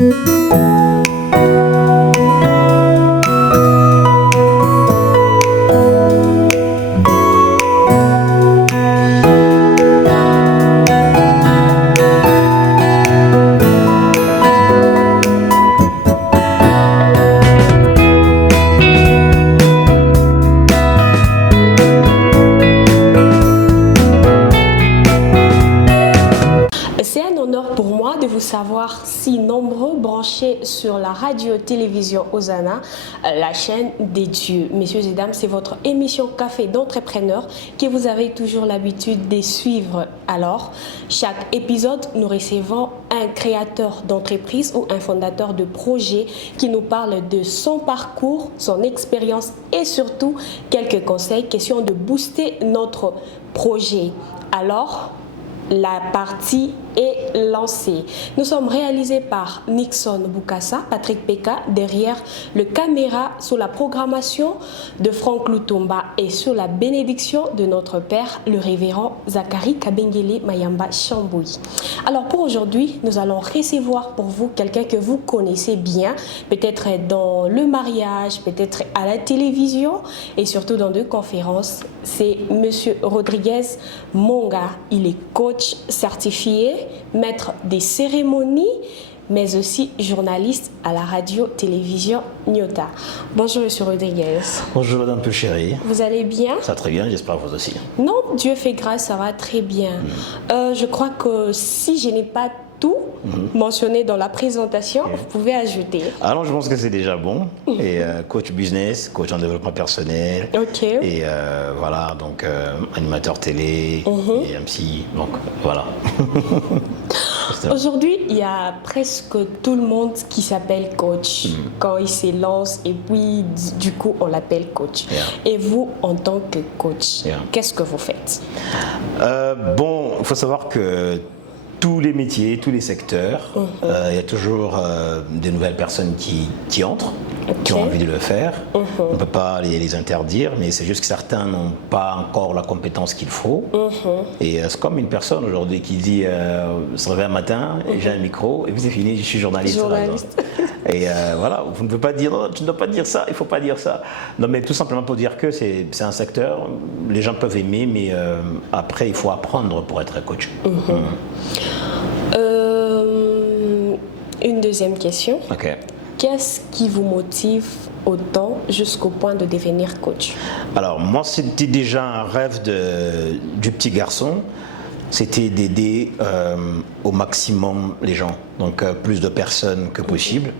C'est un honneur pour moi de vous savoir si nombreux branchés sur la radio-télévision Hosanna, la chaîne des dieux. Messieurs et dames, c'est votre émission Café d'entrepreneurs que vous avez toujours l'habitude de suivre. Alors, chaque épisode, nous recevons un créateur d'entreprise ou un fondateur de projet qui nous parle de son parcours, son expérience et surtout quelques conseils, question de booster notre projet. Alors, la partie est lancée. Nous sommes réalisés par Nixon Boukassa, Patrick Peka, derrière le caméra, sous la programmation de Franck Lutumba et sous la bénédiction de notre père, le révérend Zachary Kabengele Mayamba Chamboui. Alors pour aujourd'hui, nous allons recevoir pour vous quelqu'un que vous connaissez bien, peut-être dans le mariage, peut-être à la télévision et surtout dans des conférences. C'est Monsieur Rodriguez Monga. Il est coach certifié, maître des cérémonies, mais aussi journaliste à la radio-télévision Nyota. Bonjour Monsieur Rodriguez. Bonjour Madame Peuchéry. Vous allez bien? Ça va très bien, j'espère vous aussi. Non, Dieu fait grâce, ça va très bien. Je crois que si je n'ai pas tout mentionné dans la présentation, vous pouvez ajouter. Alors je pense que c'est déjà bon. Et coach business, coach en développement personnel. Ok. Et voilà, donc animateur télé et MC. Donc voilà. Aujourd'hui, il y a presque tout le monde qui s'appelle coach quand il se lance et puis du coup on l'appelle coach. Et vous, en tant que coach, qu'est-ce que vous faites? Bon, il faut savoir que tous les métiers, tous les secteurs, il y a toujours des nouvelles personnes qui entrent, qui ont envie de le faire. On ne peut pas les interdire, mais c'est juste que certains n'ont pas encore la compétence qu'il faut. Et c'est comme une personne aujourd'hui qui dit se réveille un matin, j'ai un micro, et puis c'est fini, je suis journaliste. Et voilà, vous ne pouvez pas dire, non, tu ne dois pas dire ça, il ne faut pas dire ça. Non, mais tout simplement pour dire que c'est un secteur, les gens peuvent aimer, mais après, il faut apprendre pour être coach. Une deuxième question. Ok. Qu'est-ce qui vous motive autant jusqu'au point de devenir coach? Alors, moi, c'était déjà un rêve du petit garçon. C'était d'aider au maximum les gens, donc plus de personnes que possible.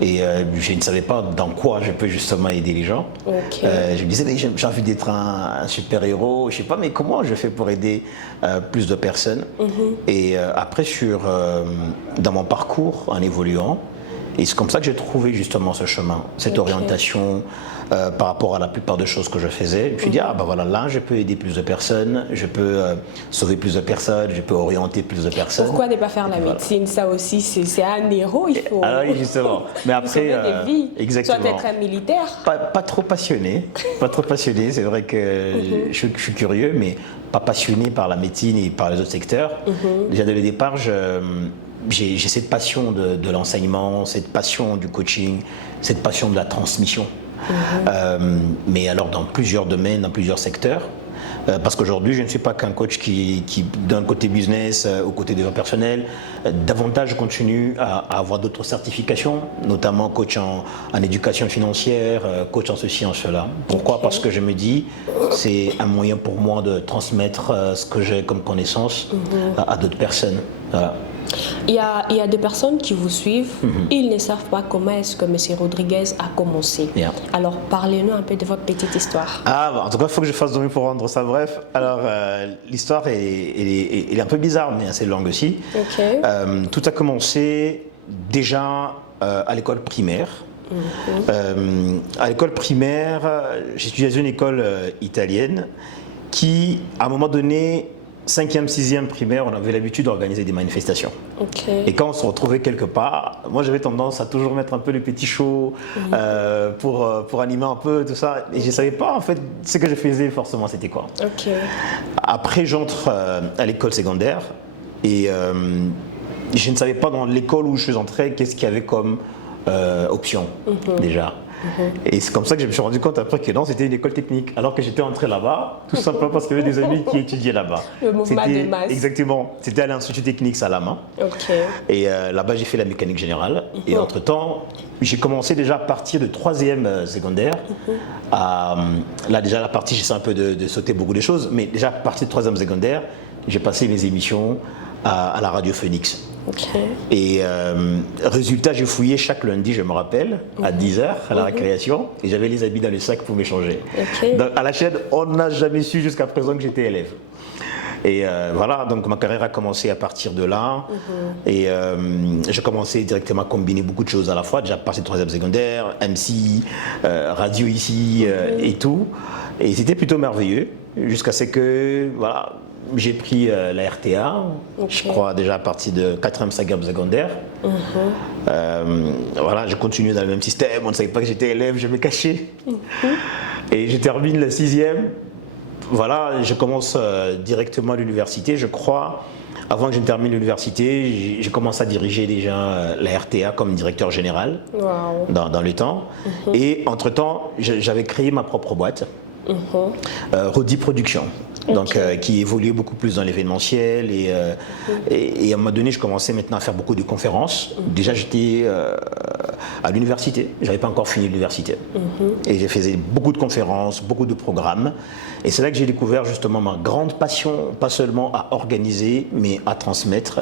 Et je ne savais pas dans quoi je peux justement aider les gens. Je me disais, j'ai envie d'être un super-héros, je ne sais pas, mais comment je fais pour aider plus de personnes? Et après, dans mon parcours, en évoluant, et c'est comme ça que j'ai trouvé justement ce chemin, cette orientation par rapport à la plupart des choses que je faisais. Je me suis dit, ah ben voilà, là je peux aider plus de personnes, je peux sauver plus de personnes, je peux orienter plus de personnes. Pourquoi ne pas faire la médecine? Ça aussi, c'est un héros, il faut. Alors oui, justement. Mais après, des vies. exactement. Soit être un militaire. Pas trop passionné, pas trop passionné. C'est vrai que je suis curieux, mais pas passionné par la médecine et par les autres secteurs. Déjà dès le départ, j'ai cette passion de l'enseignement, cette passion du coaching, cette passion de la transmission. Mais alors dans plusieurs domaines, dans plusieurs secteurs. Parce qu'aujourd'hui, je ne suis pas qu'un coach qui d'un côté business, au côté développement personnel, davantage je continue à avoir d'autres certifications, notamment coach en éducation financière, coach en ceci, en cela. Pourquoi? Parce que je me dis, c'est un moyen pour moi de transmettre ce que j'ai comme connaissance à d'autres personnes. Voilà. Il y a des personnes qui vous suivent, ils ne savent pas comment est-ce que M. Rodriguez a commencé. Alors, parlez-nous un peu de votre petite histoire. En tout cas, il faut que je fasse de mieux pour rendre ça bref. Alors, l'histoire est un peu bizarre, mais assez longue aussi. Tout a commencé déjà à l'école primaire. À l'école primaire, j'étudiais dans une école italienne qui, à un moment donné, 5e, 6e primaire, on avait l'habitude d'organiser des manifestations. Et quand on se retrouvait quelque part, moi j'avais tendance à toujours mettre un peu les petits shows pour animer un peu tout ça. Et je ne savais pas en fait ce que je faisais forcément c'était quoi. Après j'entre à l'école secondaire et je ne savais pas dans l'école où je suis entré qu'est-ce qu'il y avait comme option déjà. Et c'est comme ça que je me suis rendu compte après que non, c'était une école technique. Alors que j'étais entré là-bas, tout simplement parce qu'il y avait des amis qui étudiaient là-bas. Le mouvement de masse. Exactement. C'était à l'Institut technique Salama. Ok. Et là-bas, j'ai fait la mécanique générale. Et entre-temps, j'ai commencé déjà à partir de 3e secondaire. Là, déjà, la partie, j'essaie un peu de sauter beaucoup de choses. Mais déjà, à partir de 3e secondaire, j'ai passé mes émissions à la radio Phoenix. Okay. Et résultat, j'ai fouillé chaque lundi, je me rappelle, à 10h à la récréation, et j'avais les habits dans le sac pour m'échanger. Okay. Donc, à la chaîne, on n'a jamais su jusqu'à présent que j'étais élève. Et voilà, donc ma carrière a commencé à partir de là. Et j'ai commencé directement à combiner beaucoup de choses à la fois. Déjà passé 3e secondaire, MC, radio ici et tout. Et c'était plutôt merveilleux, jusqu'à ce que, voilà, j'ai pris la RTA, je crois déjà à partir de 4e, 5e secondaire. Voilà, je continue dans le même système, on ne savait pas que j'étais élève, je me cachais. Et je termine la 6e. Voilà, je commence directement à l'université, je crois. Avant que je ne termine l'université, j'ai commencé à diriger déjà la RTA comme directeur général dans le temps. Et entre-temps, j'avais créé ma propre boîte, Rodi Production. Donc, qui évoluait beaucoup plus dans l'événementiel et à un moment donné, je commençais maintenant à faire beaucoup de conférences. Déjà, j'étais à l'université, je n'avais pas encore fini l'université. Et je faisais beaucoup de conférences, beaucoup de programmes. Et c'est là que j'ai découvert justement ma grande passion, pas seulement à organiser, mais à transmettre.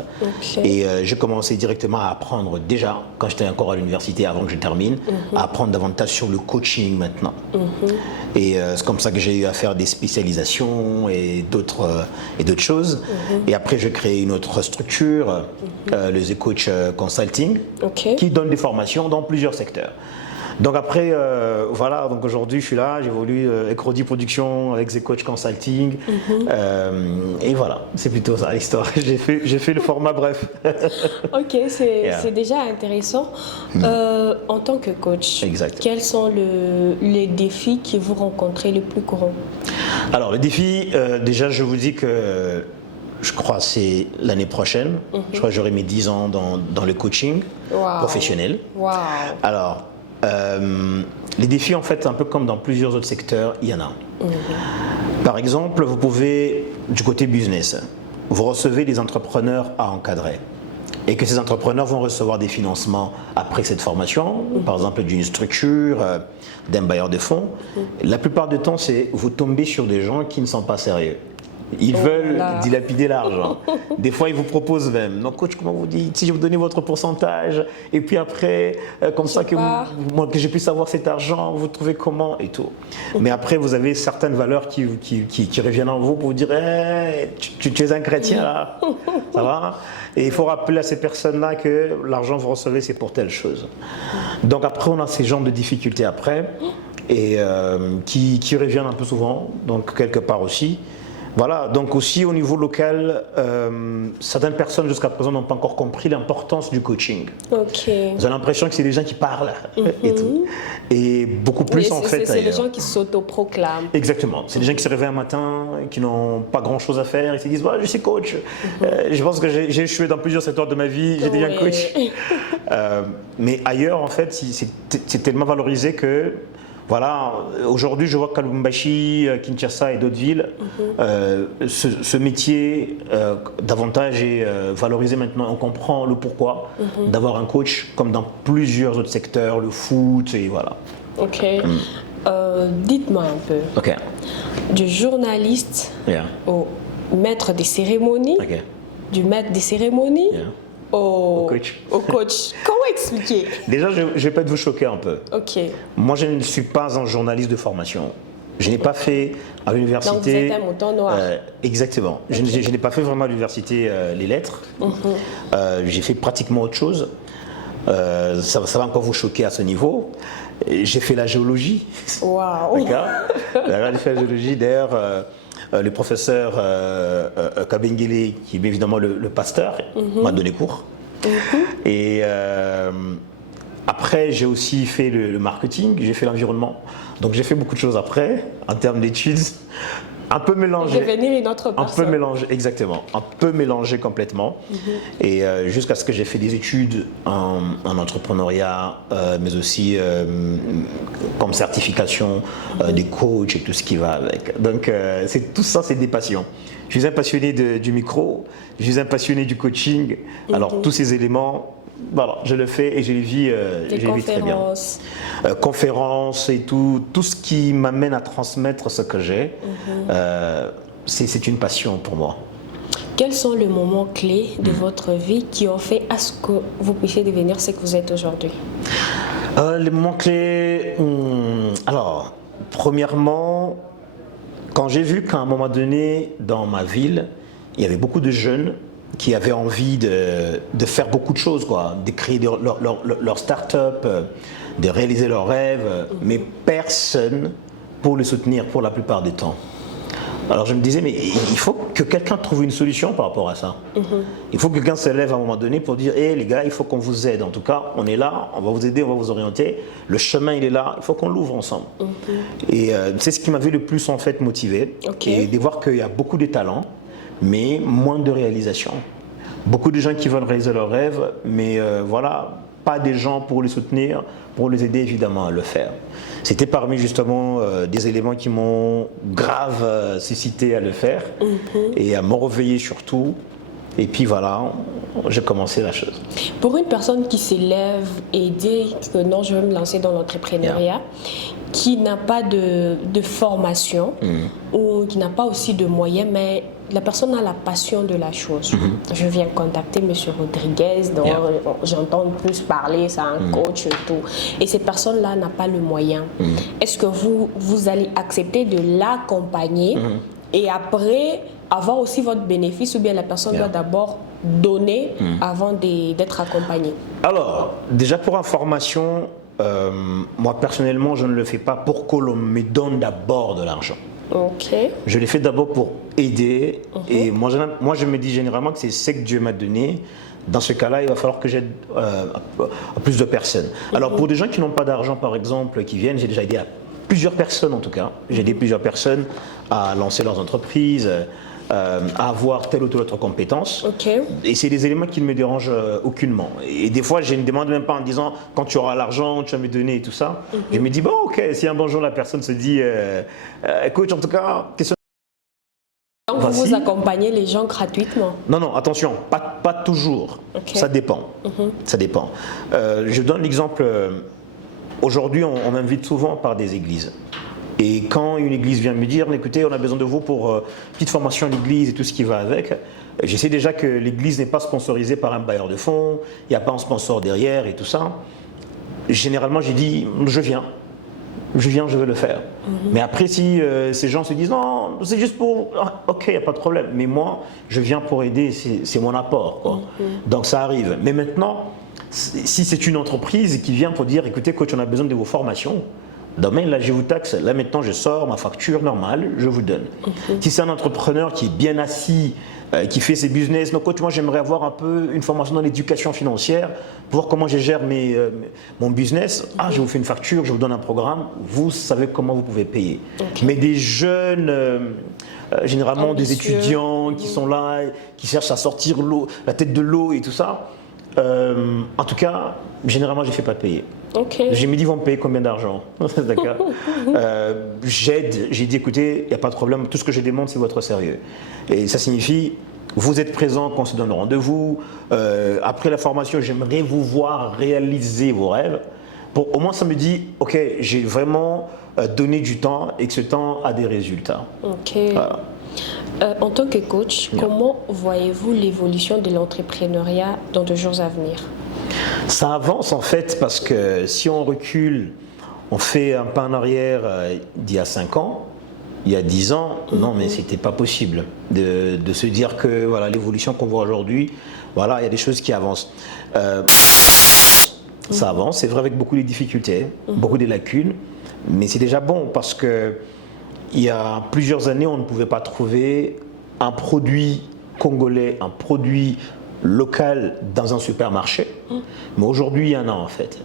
Et j'ai commencé directement à apprendre déjà, quand j'étais encore à l'université, avant que je termine, à apprendre davantage sur le coaching maintenant. Et c'est comme ça que j'ai eu à faire des spécialisations et d'autres choses. Et après, j'ai créé une autre structure, le The Coach Consulting, qui donne des formations dans plusieurs secteurs. Donc après, voilà, donc aujourd'hui je suis là, j'évolue avec Rodi Production, avec The Coach Consulting, et voilà, c'est plutôt ça l'histoire. J'ai fait le format bref. Ok, c'est déjà intéressant. En tant que coach, quels sont les défis que vous rencontrez les plus courants? Alors les défis, déjà je vous dis que je crois que c'est l'année prochaine, je crois que j'aurai mes 10 ans dans le coaching professionnel. Alors, les défis, en fait, un peu comme dans plusieurs autres secteurs, il y en a. Par exemple, vous pouvez, du côté business, vous recevez des entrepreneurs à encadrer et que ces entrepreneurs vont recevoir des financements après cette formation, par exemple d'une structure, d'un bailleur de fonds. La plupart du temps, vous tombez sur des gens qui ne sont pas sérieux. Ils veulent dilapider l'argent. Des fois, ils vous proposent même. Donc, coach, comment vous dites, si je vous donnez votre pourcentage, et puis après, comme ça que je puisse avoir cet argent, vous trouvez comment et tout. Mais après, vous avez certaines valeurs qui reviennent en vous pour vous dire, hey, tu es un chrétien là, ça va? Et il faut rappeler à ces personnes-là que l'argent que vous recevez, c'est pour telle chose. Donc après, on a ces genres de difficultés après, et qui reviennent un peu souvent, donc quelque part aussi. Voilà, donc aussi au niveau local, certaines personnes jusqu'à présent n'ont pas encore compris l'importance du coaching. Vous avez l'impression que c'est des gens qui parlent et tout. Et beaucoup plus en fait. C'est des gens qui s'autoproclament. Exactement. C'est des gens qui se réveillent un matin, qui n'ont pas grand chose à faire, ils se disent je suis coach. Je pense que j'ai échoué dans plusieurs secteurs de ma vie, j'ai devenu coach. Mais ailleurs en fait, c'est tellement valorisé que. Voilà, aujourd'hui je vois qu'à Lubumbashi, Kinshasa et d'autres villes, ce métier davantage est valorisé maintenant. On comprend le pourquoi d'avoir un coach comme dans plusieurs autres secteurs, le foot et voilà. Ok. Dites-moi un peu. Du journaliste au maître des cérémonies, du maître des cérémonies. Au coach. Comment expliquer? Déjà, je ne vais pas vous choquer un peu. Moi, je ne suis pas un journaliste de formation. Je n'ai pas fait à l'université. Donc, vous êtes un mouton noir. Exactement. Je n'ai pas fait vraiment à l'université les lettres. J'ai fait pratiquement autre chose. Ça va encore vous choquer à ce niveau. J'ai fait la géologie. Waouh! J'ai fait la géologie. D'ailleurs, le professeur Kabengele, qui est évidemment le pasteur, m'a donné cours. Et après, j'ai aussi fait le marketing, j'ai fait l'environnement. Donc j'ai fait beaucoup de choses après, en termes d'études. Un peu mélangé. Devenir une autre personne. Un peu mélangé, exactement. Un peu mélangé complètement. Et jusqu'à ce que j'ai fait des études en entrepreneuriat, mais aussi comme certification des coachs et tout ce qui va avec. Donc, tout ça, c'est des passions. Je suis un passionné du micro, je suis un passionné du coaching. Alors, tous ces éléments, voilà, je le fais et je les vis, très bien. Conférences et tout ce qui m'amène à transmettre ce que j'ai, c'est une passion pour moi. Quels sont les moments clés de votre vie qui ont fait à ce que vous puissiez devenir ce que vous êtes aujourd'hui? Les moments clés, alors, premièrement, quand j'ai vu qu'à un moment donné, dans ma ville, il y avait beaucoup de jeunes qui avaient envie de faire beaucoup de choses, quoi, de créer leur start-up, de réaliser leurs rêves, mais personne pour les soutenir pour la plupart du temps. Alors je me disais, mais il faut que quelqu'un trouve une solution par rapport à ça. Il faut que quelqu'un se lève à un moment donné pour dire, hé les gars, il faut qu'on vous aide. En tout cas, on est là, on va vous aider, on va vous orienter. Le chemin, il est là, il faut qu'on l'ouvre ensemble. Et c'est ce qui m'avait le plus en fait motivé. Et de voir qu'il y a beaucoup de talents, mais moins de réalisation. Beaucoup de gens qui veulent réaliser leurs rêves, mais voilà, pas des gens pour les soutenir, pour les aider évidemment à le faire. C'était parmi justement des éléments qui m'ont grave suscité à le faire et à me réveiller surtout. Et puis voilà, j'ai commencé la chose. Pour une personne qui s'élève et dit que non, je veux me lancer dans l'entrepreneuriat, qui n'a pas de formation ou qui n'a pas aussi de moyens, mais la personne a la passion de la chose. Je viens contacter M. Rodriguez, dont j'entends plus parler, c'est un coach et tout. Et cette personne-là n'a pas le moyen. Est-ce que vous allez accepter de l'accompagner et après avoir aussi votre bénéfice, ou bien la personne doit d'abord donner avant d'être accompagnée? Alors, déjà pour information, moi personnellement, je ne le fais pas pour que l'on me donne d'abord de l'argent. Je l'ai fait d'abord pour aider et moi je me dis généralement que c'est ce que Dieu m'a donné. Dans ce cas-là, il va falloir que j'aide plus de personnes. Alors pour des gens qui n'ont pas d'argent par exemple, qui viennent, j'ai déjà aidé à plusieurs personnes en tout cas. J'ai aidé plusieurs personnes à lancer leurs entreprises, à avoir telle ou telle autre compétence. Et c'est des éléments qui ne me dérangent aucunement. Et des fois, je ne demande même pas en disant quand tu auras l'argent, tu vas me donner et tout ça. Je me dis, bon, ok, si un bon jour la personne se dit, écoute, en tout cas, question. Donc vous accompagnez les gens gratuitement? Non, attention, pas toujours. Ça dépend. Ça dépend. Je donne l'exemple. Aujourd'hui, on m'invite souvent par des églises. Et quand une église vient me dire, écoutez, on a besoin de vous pour petite formation à l'église et tout ce qui va avec, j'essaie déjà que l'église n'est pas sponsorisée par un bailleur de fonds, il n'y a pas un sponsor derrière et tout ça. Généralement, j'ai dit, je viens, je veux le faire. Mais après, si ces gens se disent, non, c'est juste pour... ok, il n'y a pas de problème. Mais moi, je viens pour aider, c'est mon apport, quoi. Donc ça arrive. Mais maintenant, si c'est une entreprise qui vient pour dire, écoutez, coach, on a besoin de vos formations, demain, là, je vous taxe. Là, maintenant, je sors ma facture normale, je vous donne. Si c'est un entrepreneur qui est bien assis, qui fait ses business, donc, coach, moi, j'aimerais avoir un peu une formation dans l'éducation financière pour voir comment je gère mon business. Je vous fais une facture, je vous donne un programme. Vous savez comment vous pouvez payer. Mais des jeunes, généralement des étudiants qui sont là, qui cherchent à sortir la tête de l'eau et tout ça, en tout cas, généralement, je ne fais pas payer. J'ai me dit, ils vont me payer combien d'argent? D'accord. J'aide, j'ai dit, écoutez, il n'y a pas de problème, tout ce que je demande, c'est votre sérieux. Et ça signifie, vous êtes présent quand on se donne rendez-vous. Après la formation, j'aimerais vous voir réaliser vos rêves. Au moins, ça me dit, ok, j'ai vraiment donné du temps et que ce temps a des résultats. Voilà. En tant que coach, comment voyez-vous l'évolution de l'entrepreneuriat dans les jours à venir? Ça avance en fait parce que si on recule, on fait un pas en arrière d'il y a 5 ans, il y a 10 ans, non mais c'était pas possible de se dire que voilà, l'évolution qu'on voit aujourd'hui, voilà, il y a des choses qui avancent. Ça avance, c'est vrai avec beaucoup de difficultés, beaucoup de lacunes, mais c'est déjà bon parce que il y a plusieurs années, on ne pouvait pas trouver un produit congolais, un produit local dans un supermarché, mais aujourd'hui il y en a en fait.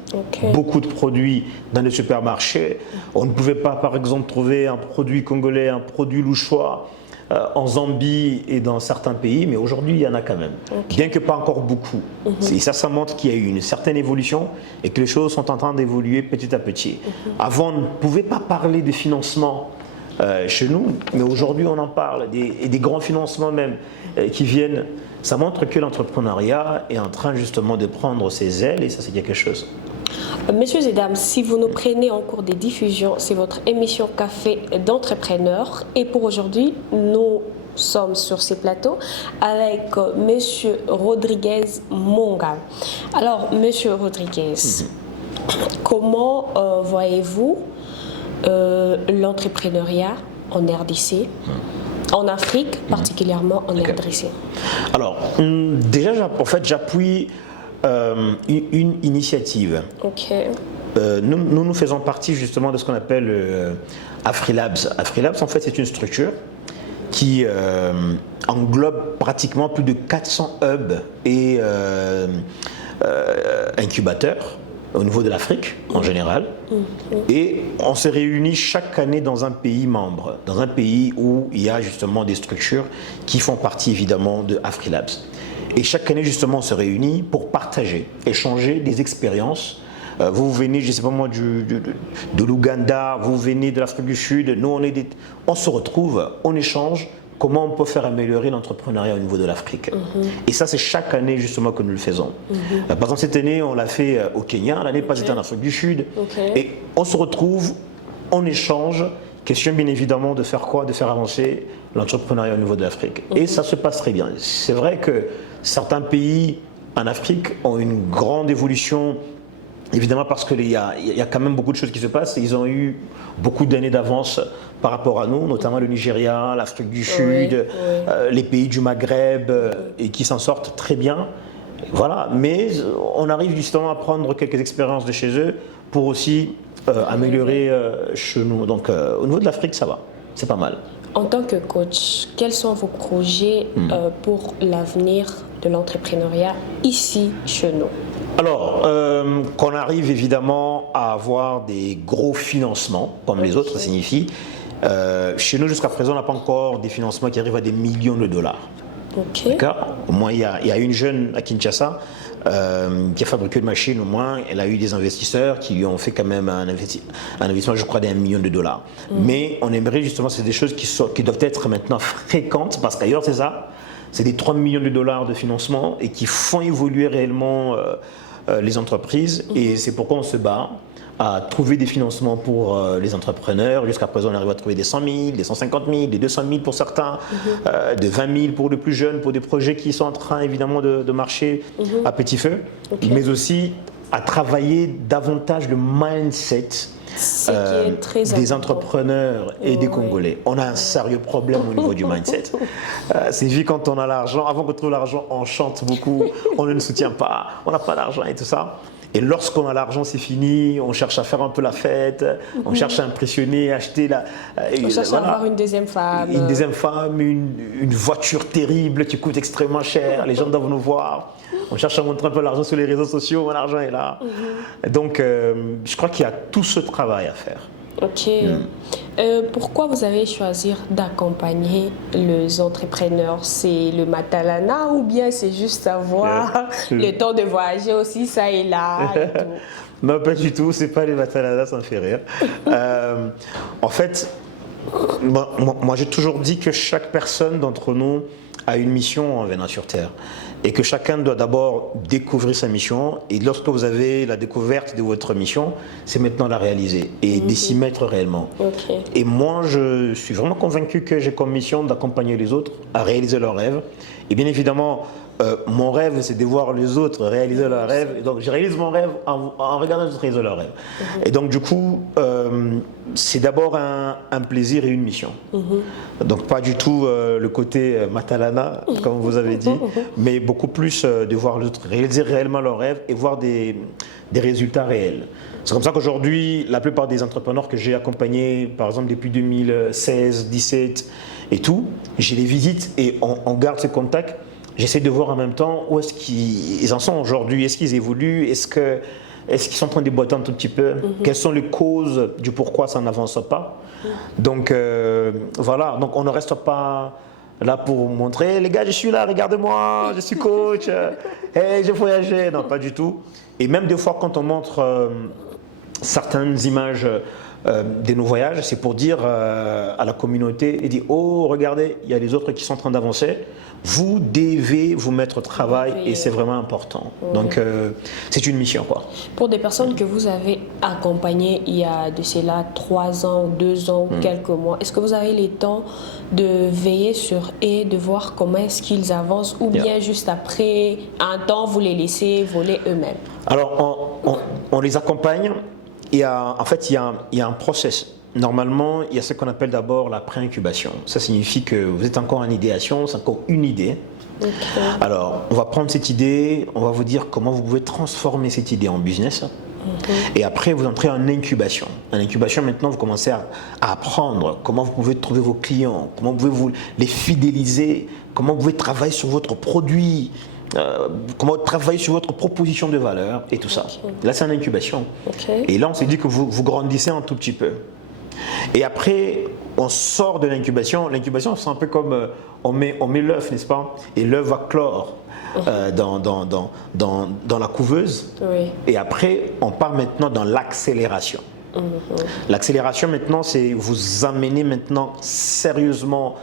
Beaucoup de produits dans les supermarchés. On ne pouvait pas par exemple trouver un produit congolais, un produit louchois en Zambie et dans certains pays, mais aujourd'hui il y en a quand même, bien que pas encore beaucoup. Et ça montre qu'il y a eu une certaine évolution et que les choses sont en train d'évoluer petit à petit. Avant on ne pouvait pas parler de financement chez nous, mais aujourd'hui on en parle, et des grands financements même qui viennent. Ça montre que l'entrepreneuriat est en train justement de prendre ses ailes, et ça c'est quelque chose. Messieurs et dames, si vous nous prenez en cours des diffusions, c'est votre émission Café d'entrepreneurs. Et pour aujourd'hui, nous sommes sur ces plateaux avec Monsieur Rodriguez Monga. Alors, Monsieur Rodriguez, comment voyez-vous l'entrepreneuriat en RDC, en Afrique, particulièrement en RDC? Alors, déjà, en fait, j'appuie une initiative. Nous faisons partie justement de ce qu'on appelle AfriLabs. AfriLabs, en fait, c'est une structure qui englobe pratiquement plus de 400 hubs et incubateurs au niveau de l'Afrique en général. Et on se réunit chaque année dans un pays membre, dans un pays où il y a justement des structures qui font partie évidemment de AfriLabs. Et chaque année justement on se réunit pour partager, échanger des expériences. Vous venez, je ne sais pas moi, de l'Ouganda, vous venez de l'Afrique du Sud, nous on se retrouve, on échange. Comment on peut faire améliorer l'entrepreneuriat au niveau de l'Afrique. Et ça, c'est chaque année justement que nous le faisons. Par exemple, cette année, on l'a fait au Kenya, l'année passée, c'était en Afrique du Sud. Et on se retrouve, on échange. Question bien évidemment de faire quoi? De faire avancer l'entrepreneuriat au niveau de l'Afrique. Et ça se passe très bien. C'est vrai que certains pays en Afrique ont une grande évolution. Évidemment parce qu'il y a quand même beaucoup de choses qui se passent. Ils ont eu beaucoup d'années d'avance par rapport à nous, notamment le Nigeria, l'Afrique du Sud, les pays du Maghreb, et qui s'en sortent très bien. Voilà. Mais on arrive justement à prendre quelques expériences de chez eux pour aussi améliorer chez nous. Donc au niveau de l'Afrique, ça va. C'est pas mal. En tant que coach, quels sont vos projets pour l'avenir de l'entrepreneuriat ici, chez nous? Alors, qu'on arrive évidemment à avoir des gros financements, comme les autres, ça signifie. Chez nous, jusqu'à présent, on n'a pas encore des financements qui arrivent à des millions de dollars. D'accord. Au moins, il y a une jeune à Kinshasa qui a fabriqué une machine, au moins, elle a eu des investisseurs qui lui ont fait quand même un investissement, je crois, d'1 million de dollars. Mais on aimerait justement, c'est des choses qui doivent être maintenant fréquentes, parce qu'ailleurs, c'est ça. C'est des 3 millions de dollars de financement et qui font évoluer réellement les entreprises. Et c'est pourquoi on se bat à trouver des financements pour les entrepreneurs. Jusqu'à présent, on arrive à trouver des 100 000, des 150 000, des 200 000 pour certains, de 20 000 pour les plus jeunes, pour des projets qui sont en train évidemment de marcher à petit feu, mais aussi à travailler davantage le mindset des entrepreneurs et des Congolais. On a un sérieux problème au niveau du mindset. C'est vu quand on a l'argent, avant qu'on trouve l'argent, on chante beaucoup, on ne soutient pas, on n'a pas d'argent et tout ça. Et lorsqu'on a l'argent, c'est fini, on cherche à faire un peu la fête, on cherche à impressionner, acheter on cherche à avoir une deuxième femme. Une deuxième femme, une voiture terrible qui coûte extrêmement cher, les gens doivent nous voir. On cherche à montrer un peu l'argent sur les réseaux sociaux, mon argent est là. Donc, je crois qu'il y a tout ce travail à faire. Pourquoi vous avez choisi d'accompagner les entrepreneurs? C'est le matalana ou bien c'est juste avoir le temps de voyager aussi, ça et là et tout? Non, pas du tout, c'est pas les matalana, ça me fait rire. En fait, moi j'ai toujours dit que chaque personne d'entre nous a une mission en venant sur Terre. Et que chacun doit d'abord découvrir sa mission. Et lorsque vous avez la découverte de votre mission, c'est maintenant la réaliser et de s'y mettre réellement. Et moi, je suis vraiment convaincu que j'ai comme mission d'accompagner les autres à réaliser leurs rêves. Et bien évidemment, mon rêve, c'est de voir les autres réaliser leurs rêves. Et donc, je réalise mon rêve en regardant les autres réaliser leurs rêves. Et donc, du coup, c'est d'abord un plaisir et une mission. Donc, pas du tout le côté matalana, comme vous avez dit, mais beaucoup plus de voir les autres réaliser réellement leurs rêves et voir des résultats réels. C'est comme ça qu'aujourd'hui, la plupart des entrepreneurs que j'ai accompagnés, par exemple depuis 2016, 2017 et tout, j'ai les visites et on garde ce contact. j'essaie de voir en même temps où est-ce qu'ils en sont aujourd'hui, est-ce qu'ils évoluent, est-ce qu'ils sont en train de déboîter un tout petit peu, quelles sont les causes du pourquoi ça n'avance pas. Donc voilà, donc on ne reste pas là pour montrer, les gars, je suis là, regardez-moi, je suis coach, hey, j'ai voyagé. Non, pas du tout. Et même des fois, quand on montre certaines images de nos voyages, c'est pour dire à la communauté, et dire, oh, regardez, il y a les autres qui sont en train d'avancer. Vous devez vous mettre au travail et c'est vraiment important. Donc, c'est une mission, quoi. Pour des personnes que vous avez accompagnées il y a de cela 3 ans, 2 ans, quelques mois, est-ce que vous avez le temps de veiller sur eux, de voir comment est-ce qu'ils avancent ou bien juste après un temps, vous les laissez voler eux-mêmes? Alors, on les accompagne. En fait, il y a un process. Normalement, il y a ce qu'on appelle d'abord la pré-incubation. Ça signifie que vous êtes encore en idéation, c'est encore une idée. Okay. Alors, on va prendre cette idée, on va vous dire comment vous pouvez transformer cette idée en business. Et après, vous entrez en incubation. En incubation, maintenant, vous commencez à apprendre comment vous pouvez trouver vos clients, comment vous pouvez les fidéliser, comment vous pouvez travailler sur votre produit, comment travailler sur votre proposition de valeur et tout ça. Là, c'est en incubation. Et là, on s'est dit que vous grandissez un tout petit peu. Et après, on sort de l'incubation. L'incubation, c'est un peu comme on met l'œuf, n'est-ce pas? Et l'œuf va clore dans la couveuse. Oui. Et après, on part maintenant dans l'accélération. L'accélération, maintenant, c'est vous amener maintenant sérieusement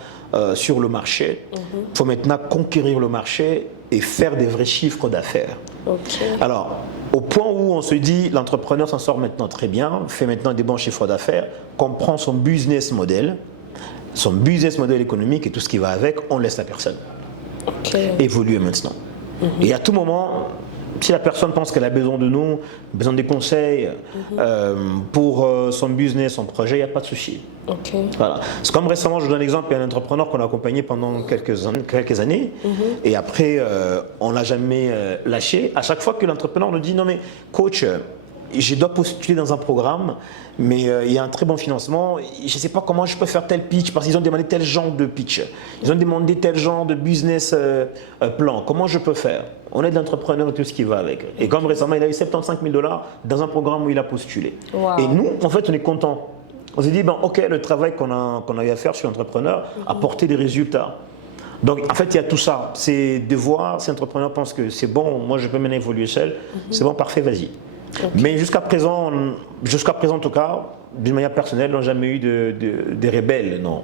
sur le marché. Il faut maintenant conquérir le marché et faire des vrais chiffres d'affaires. Alors, au point où on se dit, l'entrepreneur s'en sort maintenant très bien, fait maintenant des bons chiffres d'affaires, comprend son business model économique et tout ce qui va avec, on laisse la personne évoluer maintenant. Et à tout moment, si la personne pense qu'elle a besoin de nous, besoin des conseils pour son business, son projet, il n'y a pas de souci. Voilà. C'est comme récemment, je vous donne un exemple, il y a un entrepreneur qu'on a accompagné pendant quelques années et après, on ne l'a jamais lâché. À chaque fois que l'entrepreneur nous dit, non mais coach, je dois postuler dans un programme, mais il y a un très bon financement. Je ne sais pas comment je peux faire tel pitch parce qu'ils ont demandé tel genre de pitch. Ils ont demandé tel genre de business plan. Comment je peux faire? On est de l'entrepreneur et tout ce qui va avec. Et comme récemment, il a eu 75 000 $ dans un programme où il a postulé. Wow. Et nous, en fait, on est contents. On s'est dit, ben, ok, le travail qu'on a eu à faire sur l'entrepreneur a porté des résultats. Donc, en fait, il y a tout ça. C'est de voir si l'entrepreneur pense que c'est bon, moi je peux maintenant évoluer seul. C'est bon, parfait, vas-y. Mais jusqu'à présent, en tout cas, d'une manière personnelle, on n'a jamais eu de rebelles, non.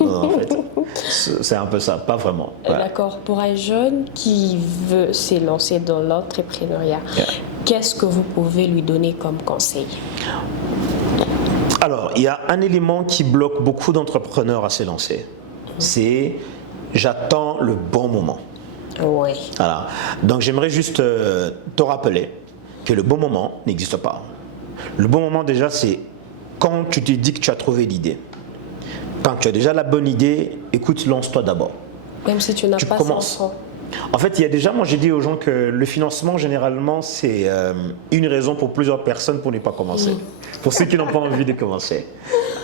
Non, en fait, c'est un peu ça, pas vraiment. Voilà. D'accord. Pour un jeune qui veut s'élancer dans l'entrepreneuriat, qu'est-ce que vous pouvez lui donner comme conseil? Alors, il y a un élément qui bloque beaucoup d'entrepreneurs à s'élancer. C'est j'attends le bon moment. Oui. Voilà. Donc, j'aimerais juste te rappeler que le bon moment n'existe pas. Le bon moment déjà, c'est quand tu te dis que tu as trouvé l'idée. Quand tu as déjà la bonne idée, écoute, lance-toi d'abord. Même si tu n'as pas 100 francs. En fait, il y a déjà, moi j'ai dit aux gens que le financement, généralement, c'est une raison pour plusieurs personnes pour ne pas commencer. Pour ceux qui n'ont pas envie de commencer.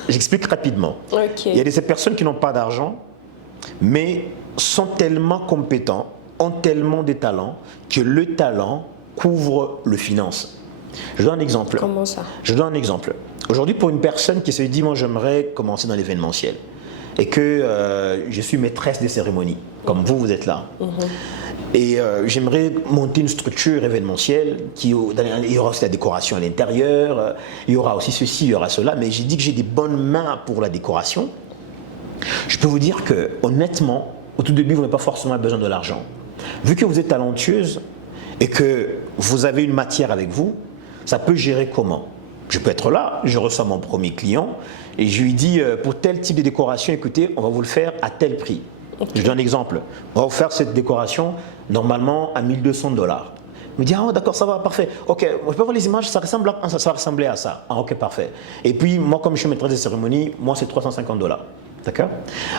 J'explique rapidement. Il y a ces personnes qui n'ont pas d'argent, mais sont tellement compétents, ont tellement de talents, que le talent couvre le finance. Je donne un exemple. Comment ça? Je donne un exemple. Aujourd'hui, pour une personne qui se dit, moi j'aimerais commencer dans l'événementiel et que je suis maîtresse des cérémonies, comme vous êtes là, et j'aimerais monter une structure événementielle, il y aura aussi la décoration à l'intérieur, il y aura aussi ceci, il y aura cela, mais j'ai dit que j'ai des bonnes mains pour la décoration. Je peux vous dire que, honnêtement, au tout début, vous n'avez pas forcément besoin de l'argent. Vu que vous êtes talentueuse, et que vous avez une matière avec vous, ça peut gérer comment? Je peux être là, je reçois mon premier client et je lui dis pour tel type de décoration, écoutez, on va vous le faire à tel prix. Je donne un exemple. On va vous faire cette décoration normalement à 1 200 $. Il me dit, ah d'accord, ça va, parfait. Ok, je peux voir les images, ça va ressembler à ça. Ah ok, parfait. Et puis moi, comme je suis maîtresse de cérémonie, moi c'est 350 $. D'accord?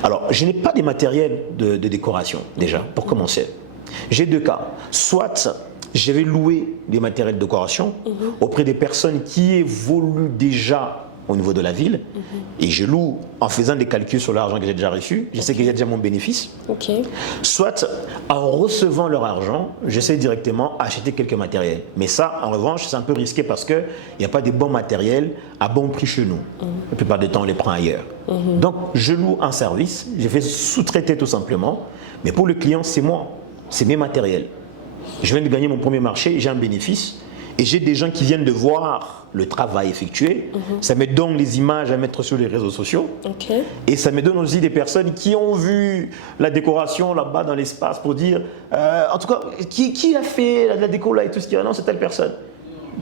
Alors, je n'ai pas des matériels de décoration déjà, pour commencer. J'ai deux cas. Soit je vais louer des matériels de décoration auprès des personnes qui évoluent déjà au niveau de la ville et je loue en faisant des calculs sur l'argent que j'ai déjà reçu. Je sais qu'il y a déjà mon bénéfice. Soit en recevant leur argent, j'essaie directement acheter quelques matériels. Mais ça, en revanche, c'est un peu risqué parce qu'il n'y a pas de bons matériels à bon prix chez nous. La plupart du temps, on les prend ailleurs. Donc, je loue un service, je fais sous-traiter tout simplement. Mais pour le client, c'est moi, c'est mes matériels. Je viens de gagner mon premier marché, j'ai un bénéfice. Et j'ai des gens qui viennent de voir le travail effectué. Ça me donne les images à mettre sur les réseaux sociaux. Et ça me donne aussi des personnes qui ont vu la décoration là-bas dans l'espace pour dire, en tout cas, qui a fait la déco là et tout ce qui est, non, c'est telle personne.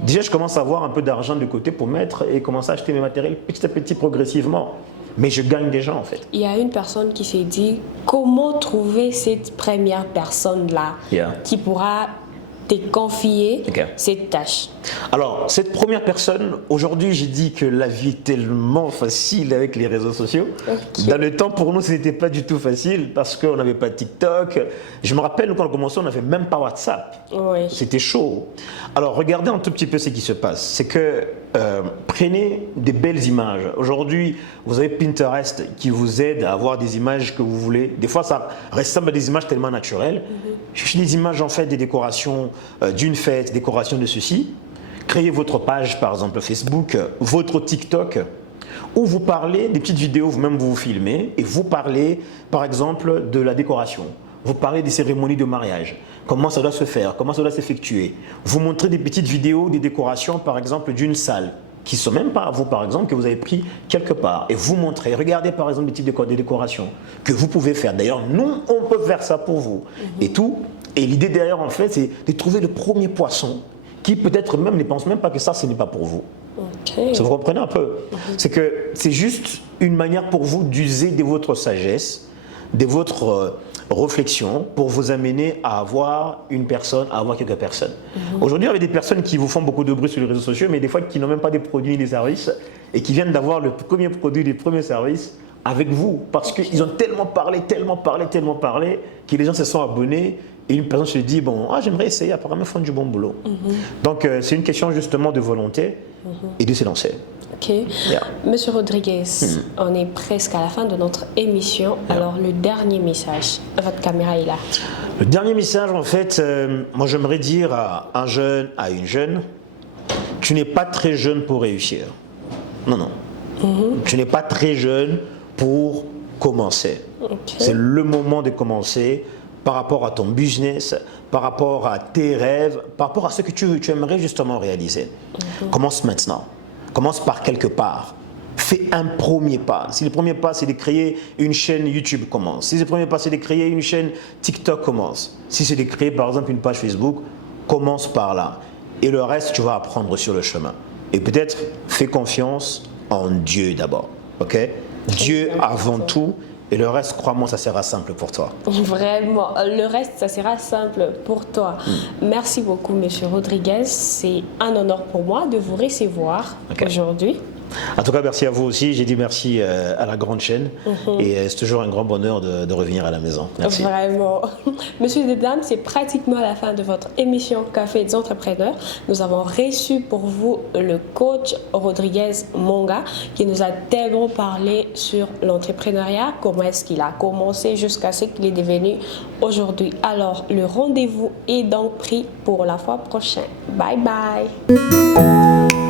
Déjà, je commence à avoir un peu d'argent de côté pour mettre et commencer à acheter mes matériels petit à petit, progressivement. Mais je gagne des gens en fait. Il y a une personne qui s'est dit, comment trouver cette première personne-là qui pourra te confier cette tâche? Alors, cette première personne, aujourd'hui, j'ai dit que la vie est tellement facile avec les réseaux sociaux. Dans le temps, pour nous, ce n'était pas du tout facile parce qu'on n'avait pas TikTok. Je me rappelle, quand on a commencé, on n'avait même pas WhatsApp. C'était chaud. Alors, regardez un tout petit peu ce qui se passe. C'est que prenez des belles images. Aujourd'hui, vous avez Pinterest qui vous aide à avoir des images que vous voulez. Des fois, ça ressemble à des images tellement naturelles. Cherchez des images, en fait, des décorations d'une fête, décorations de ceci. Créez votre page, par exemple Facebook, votre TikTok, où vous parlez des petites vidéos, vous-même vous filmez, et vous parlez, par exemple, de la décoration. Vous parlez des cérémonies de mariage, comment ça doit se faire, comment ça doit s'effectuer. Vous montrez des petites vidéos, des décorations, par exemple, d'une salle, qui ne sont même pas à vous, par exemple, que vous avez pris quelque part. Et vous montrez, regardez, par exemple, des types de décorations que vous pouvez faire. D'ailleurs, nous, on peut faire ça pour vous. Et tout. Et l'idée derrière, en fait, c'est de trouver le premier poisson qui peut-être même ne pense même pas que ça, ce n'est pas pour vous. Ça, vous comprenez un peu? C'est que c'est juste une manière pour vous d'user de votre sagesse, de votre réflexion pour vous amener à avoir une personne, à avoir quelques personnes. Aujourd'hui, il y a des personnes qui vous font beaucoup de bruit sur les réseaux sociaux, mais des fois qui n'ont même pas des produits ni des services et qui viennent d'avoir le premier produit, les premiers services avec vous parce qu'ils ont tellement parlé que les gens se sont abonnés. Et une personne se dit, bon, j'aimerais essayer, apparemment, ils font du bon boulot. Donc, c'est une question justement de volonté et de se lancer. Monsieur Rodriguez, on est presque à la fin de notre émission. Alors, le dernier message, votre caméra est là. Le dernier message, en fait, moi, j'aimerais dire à un jeune, à une jeune, tu n'es pas très jeune pour réussir. Non. Tu n'es pas très jeune pour commencer. C'est le moment de commencer. Par rapport à ton business, par rapport à tes rêves, par rapport à ce que tu aimerais justement réaliser. Commence maintenant. Commence par quelque part. Fais un premier pas. Si le premier pas, c'est de créer une chaîne YouTube, commence. Si le premier pas, c'est de créer une chaîne TikTok, commence. Si c'est de créer, par exemple, une page Facebook, commence par là. Et le reste, tu vas apprendre sur le chemin. Et peut-être, fais confiance en Dieu d'abord. Dieu avant tout. Et le reste, crois-moi, ça sera simple pour toi. Vraiment, le reste, ça sera simple pour toi. Merci beaucoup, Monsieur Rodriguez. C'est un honneur pour moi de vous recevoir aujourd'hui. En tout cas, merci à vous aussi. J'ai dit merci à la grande chaîne. Et c'est toujours un grand bonheur de revenir à la maison. Merci. Vraiment. Monsieur et dames, c'est pratiquement la fin de votre émission Café des entrepreneurs. Nous avons reçu pour vous le coach Rodriguez Monga qui nous a tellement parlé sur l'entrepreneuriat, comment est-ce qu'il a commencé jusqu'à ce qu'il est devenu aujourd'hui. Alors, le rendez-vous est donc pris pour la fois prochaine. Bye bye.